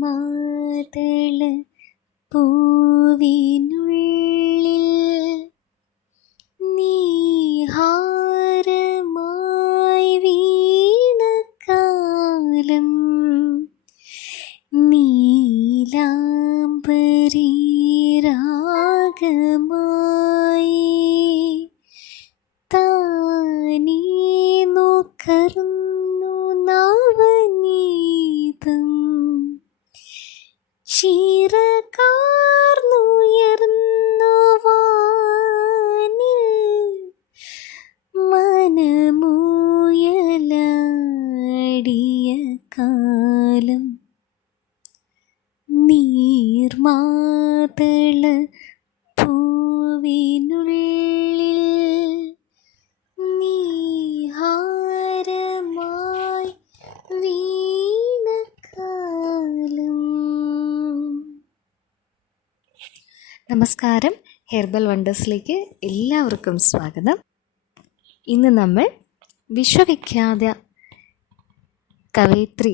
നീർമാതള പൂവിനുള്ളിൽ നീഹാരമായി വീണ കാലം നീലാംബരി രാഗമായി താനേ നുകർന്നു നവനീതം ചിറകാർന്നുയർന്നു വാനിൽ മനമുയലാടിയ കാലം നീർമാതള പൂവിനുള്ളിൽ നീഹാരമായി വീണ കാലം. നമസ്കാരം, ഹെർബൽ വണ്ടേഴ്സിലേക്ക് എല്ലാവർക്കും സ്വാഗതം. ഇന്ന് നമ്മൾ വിശ്വവിഖ്യാത കവയിത്രി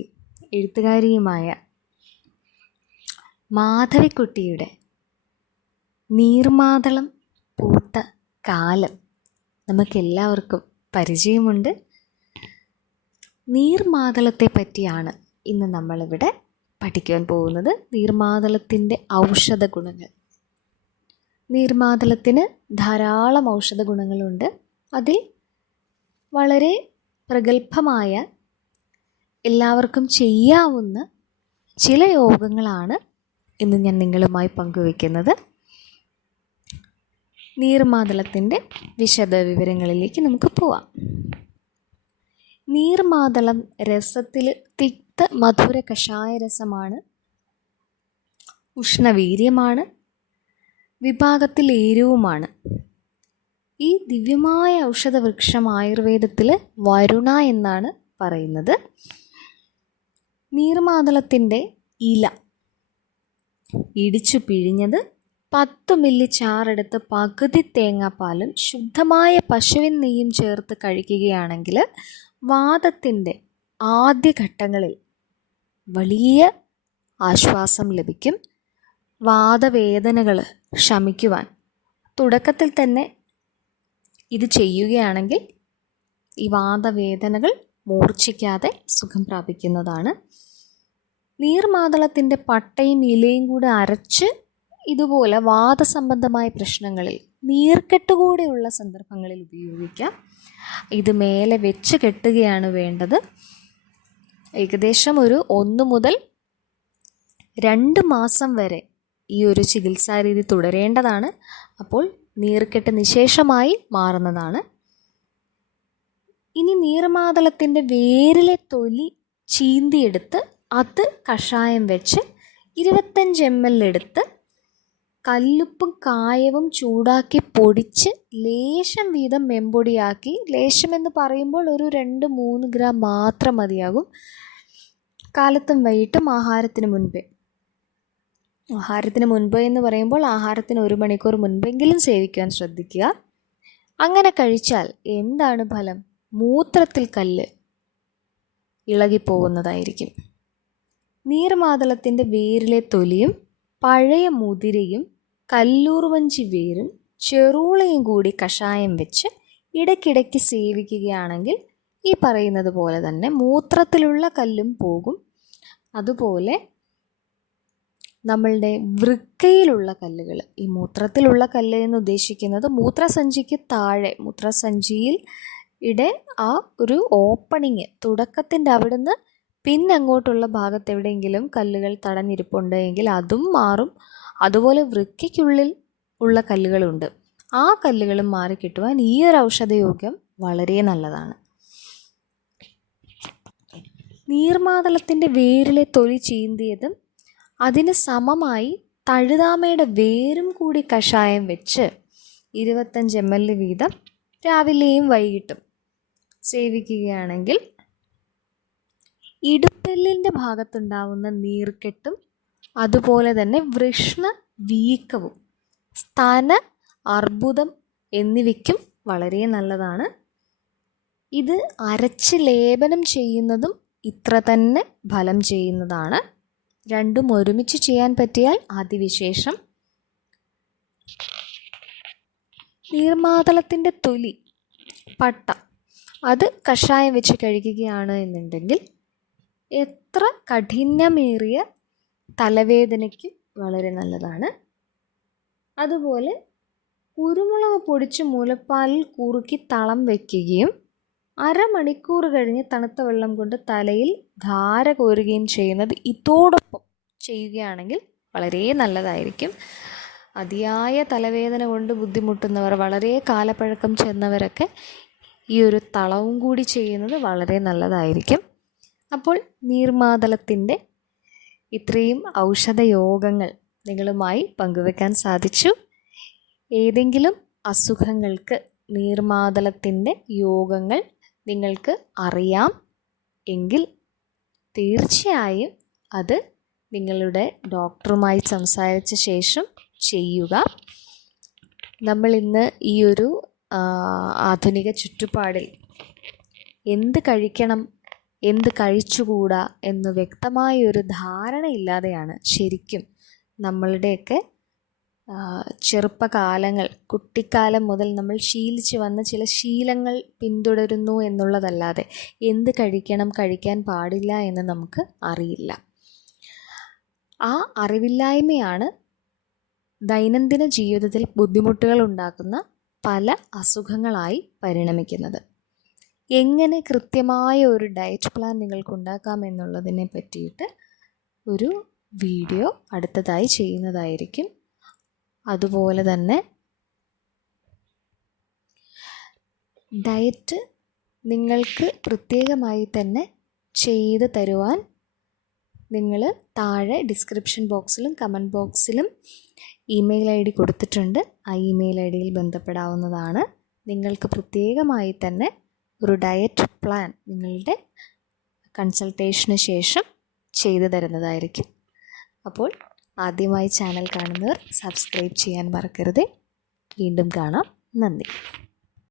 എഴുത്തുകാരിയുമായ മാധവിക്കുട്ടിയുടെ നീർമാതളം പൂത്ത കാലം നമുക്കെല്ലാവർക്കും പരിചയമുണ്ട്. നീർമാതളത്തെ പറ്റിയാണ് ഇന്ന് നമ്മളിവിടെ പഠിക്കാൻ പോകുന്നത്. നീർമാതളത്തിൻ്റെ ഔഷധ ഗുണങ്ങൾ. നീർമാതളത്തിന് ധാരാളം ഔഷധ ഗുണങ്ങളുണ്ട്. അതിൽ വളരെ പ്രഗത്ഭമായ എല്ലാവർക്കും ചെയ്യാവുന്ന ചില യോഗങ്ങളാണ് ഇന്ന് ഞാൻ നിങ്ങളുമായി പങ്കുവയ്ക്കുന്നത്. നീർമാതളത്തിൻ്റെ വിശദ വിവരങ്ങളിലേക്ക് നമുക്ക് പോവാം. നീർമാതളം രസത്തിൽ തിക്ത മധുര കഷായ രസമാണ്, ഉഷ്ണവീര്യമാണ്, വിഭാഗത്തിൽ ഏരുവുമാണ്. ഈ ദിവ്യമായ ഔഷധവൃക്ഷം ആയുർവേദത്തിൽ വരുണ എന്നാണ് പറയുന്നത്. നീർമാതളത്തിൻ്റെ ഇല ഇടിച്ചു പിഴിഞ്ഞത് 10 മില്ലി ചാറെടുത്ത് പകുതി തേങ്ങാപ്പാലും ശുദ്ധമായ പശുവിൻ നെയ്യും ചേർത്ത് കഴിക്കുകയാണെങ്കിൽ വാതത്തിൻ്റെ ആദ്യഘട്ടങ്ങളിൽ വലിയ ആശ്വാസം ലഭിക്കും. വാതവേദനകൾ ശമിക്കുവാൻ തുടക്കത്തിൽ തന്നെ ഇത് ചെയ്യുകയാണെങ്കിൽ ഈ വാതവേദനകൾ മൂർച്ഛിക്കാതെ സുഖം പ്രാപിക്കുന്നതാണ്. നീർമാതളത്തിൻ്റെ പട്ടയും ഇലയും കൂടെ അരച്ച് ഇതുപോലെ വാതസംബന്ധമായ പ്രശ്നങ്ങളിൽ നീർക്കെട്ടുകൂടെയുള്ള സന്ദർഭങ്ങളിൽ ഉപയോഗിക്കാം. ഇത് മേലെ വെച്ച് കെട്ടുകയാണ് വേണ്ടത്. ഏകദേശം ഒരു 1 മുതൽ 2 മാസം വരെ ഈ ഒരു ചികിത്സാരീതി തുടരേണ്ടതാണ്. അപ്പോൾ നീർക്കെട്ട് നിശേഷമായി മാറുന്നതാണ്. ഇനി നീർമാതളത്തിൻ്റെ വേരിലെ തൊലി ചീന്തിയെടുത്ത് അത് കഷായം വെച്ച് 25 ml എടുത്ത് കല്ലുപ്പും കായവും ചൂടാക്കി പൊടിച്ച് ലേശം വീതം മെമ്പൊടിയാക്കി, ലേശം എന്ന് പറയുമ്പോൾ ഒരു 2-3 ഗ്രാം മാത്രം മതിയാകും. കാലത്തും വൈകിട്ടും ആഹാരത്തിന് മുൻപ് എന്ന് പറയുമ്പോൾ ആഹാരത്തിന് 1 മണിക്കൂർ മുൻപെങ്കിലും സേവിക്കാൻ ശ്രദ്ധിക്കുക. അങ്ങനെ കഴിച്ചാൽ എന്താണ് ഫലം? മൂത്രത്തിൽ കല്ല് ഇളകിപ്പോകുന്നതായിരിക്കും. നീർമാതളത്തിൻ്റെ വേരിലെ തൊലിയും പഴയ മുതിരയും കല്ലൂർവഞ്ചി വേരും ചെറുളയും കൂടി കഷായം വെച്ച് ഇടയ്ക്കിടയ്ക്ക് സേവിക്കുകയാണെങ്കിൽ ഈ പറയുന്നത് പോലെ തന്നെ മൂത്രത്തിലുള്ള കല്ലും പോകും. അതുപോലെ നമ്മളുടെ വൃക്കയിലുള്ള കല്ലുകൾ, ഈ മൂത്രത്തിലുള്ള കല്ല് എന്ന് ഉദ്ദേശിക്കുന്നത് മൂത്രസഞ്ചിക്ക് താഴെ, മൂത്രസഞ്ചിയിൽ ആ ഒരു ഓപ്പണിങ് തുടക്കത്തിൻ്റെ അവിടുന്ന് പിന്നെ അങ്ങോട്ടുള്ള ഭാഗത്ത് എവിടെയെങ്കിലും കല്ലുകൾ തടഞ്ഞിരിപ്പുണ്ട് എങ്കിൽ അതും മാറും. അതുപോലെ വൃക്കയ്ക്കുള്ളിൽ ഉള്ള കല്ലുകളുണ്ട്, ആ കല്ലുകളും മാറിക്കിട്ടുവാൻ ഈ ഒരു ഔഷധയോഗ്യം വളരെ നല്ലതാണ്. നീർമാതളത്തിൻ്റെ വേരിലെ തൊലി ചീന്തിയതും അതിന് സമമായി തഴുതാമയുടെ വേരും കൂടി കഷായം വെച്ച് 25 ml വീതം രാവിലെയും വൈകിട്ടും സേവിക്കുകയാണെങ്കിൽ ഇടുപ്പെല്ലിൻ്റെ ഭാഗത്തുണ്ടാവുന്ന നീർക്കെട്ടും അതുപോലെ തന്നെ വൃഷ്ണ വീക്കവും സ്ഥാന അർബുദം എന്നിവയ്ക്കും വളരെ നല്ലതാണ്. ഇത് അരച്ച് ലേപനം ചെയ്യുന്നതും ഇത്ര തന്നെ ഫലം ചെയ്യുന്നതാണ്. രണ്ടും ഒരുമിച്ച് ചെയ്യാൻ പറ്റിയാൽ അതിവിശേഷം. നീർമാതളത്തിൻ്റെ തൊലി, പട്ട, അത് കഷായം വെച്ച് കഴിക്കുകയാണ് എന്നുണ്ടെങ്കിൽ എത്ര കഠിനമേറിയ തലവേദനയ്ക്കും വളരെ നല്ലതാണ്. അതുപോലെ കുരുമുളക് പൊടിച്ച് മുലപ്പാലിൽ കുറുക്കി തളം വയ്ക്കുകയും അരമണിക്കൂർ കഴിഞ്ഞ് തണുത്ത വെള്ളം കൊണ്ട് തലയിൽ ധാര കോരുകയും ചെയ്യുന്നത് ഇതോടൊപ്പം ചെയ്യുകയാണെങ്കിൽ വളരെ നല്ലതായിരിക്കും. അതിയായ തലവേദന കൊണ്ട് ബുദ്ധിമുട്ടുന്നവർ, വളരെ കാലപ്പഴക്കം ചെന്നവരൊക്കെ ഈ ഒരു തളവും കൂടി ചെയ്യുന്നത് വളരെ നല്ലതായിരിക്കും. അപ്പോൾ നീർമാതളത്തിൻ്റെ ഇത്രയും ഔഷധയോഗങ്ങൾ നിങ്ങളുമായി പങ്കുവെക്കാൻ സാധിച്ചു. ഏതെങ്കിലും അസുഖങ്ങൾക്ക് നീർമാതളത്തിൻ്റെ യോഗങ്ങൾ നിങ്ങൾക്ക് അറിയാം എങ്കിൽ തീർച്ചയായും അത് നിങ്ങളുടെ ഡോക്ടറുമായി സംസാരിച്ച ശേഷം ചെയ്യുക. നമ്മൾ ഇന്ന് ഈ ഒരു ആധുനിക ചുറ്റുപാടിൽ എന്ത് കഴിക്കണം, എന്ത് കഴിച്ചുകൂടാ എന്ന് വ്യക്തമായ ഒരു ധാരണയില്ലാതെയാണ് ശരിക്കും നമ്മളുടെയൊക്കെ ചെറുപ്പകാലങ്ങൾ, കുട്ടിക്കാലം മുതൽ നമ്മൾ ശീലിച്ച് വന്ന ചില ശീലങ്ങൾ പിന്തുടരുന്നു എന്നുള്ളതല്ലാതെ എന്ത് കഴിക്കണം, കഴിക്കാൻ പാടില്ല എന്ന് നമുക്ക് അറിയില്ല. ആ അറിവില്ലായ്മയാണ് ദൈനംദിന ജീവിതത്തിൽ ബുദ്ധിമുട്ടുകൾ ഉണ്ടാക്കുന്ന പല അസുഖങ്ങളായി പരിണമിക്കുന്നത്. എങ്ങനെ കൃത്യമായ ഒരു ഡയറ്റ് പ്ലാൻ നിങ്ങൾക്ക് ഉണ്ടാക്കാം എന്നുള്ളതിനെ പറ്റിയിട്ട് ഒരു വീഡിയോ അടുത്തതായി ചെയ്യുന്നതായിരിക്കും. അതുപോലെ തന്നെ ഡയറ്റ് നിങ്ങൾക്ക് പ്രത്യേകമായി തന്നെ ചെയ്ത് തരുവാൻ നിങ്ങൾ താഴെ ഡിസ്ക്രിപ്ഷൻ ബോക്സിലും കമൻറ്റ് ബോക്സിലും ഇമെയിൽ ID കൊടുത്തിട്ടുണ്ട്. ആ ഇമെയിൽ IDയിൽ ബന്ധപ്പെടാവുന്നതാണ്. നിങ്ങൾക്ക് പ്രത്യേകമായി തന്നെ ഒരു ഡയറ്റ് പ്ലാൻ നിങ്ങളുടെ കൺസൾട്ടേഷന് ശേഷം ചെയ്തു തരുന്നതായിരിക്കും. അപ്പോൾ ആദ്യമായി ചാനൽ കാണുന്നവർ സബ്സ്ക്രൈബ് ചെയ്യാൻ മറക്കരുത്. വീണ്ടും കാണാം. നന്ദി.